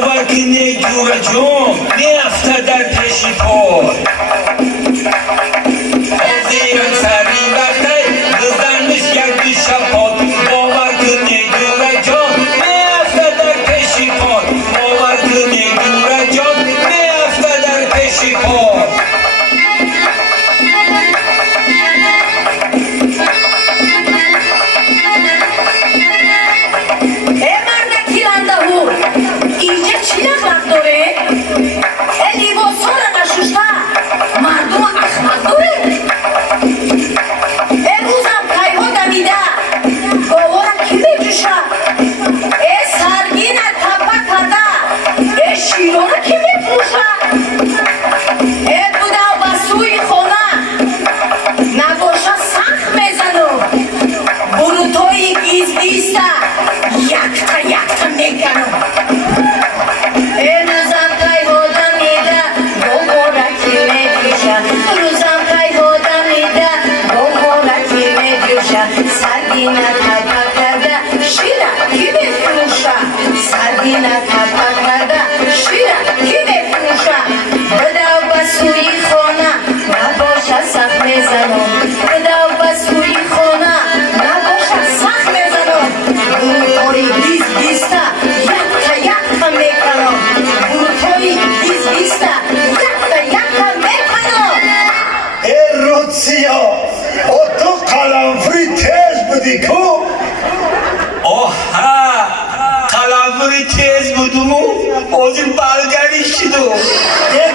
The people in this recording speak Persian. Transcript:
باور کنه جور جون میافته در پیشی پای آزیران سری وقتی بزنش یک دو شپاد باور کنه جور جون میافته در پیشی پای باور کنه جور جون میافته در پیشی پای قلمروی تیز بودم و بازی برگردی شدو یک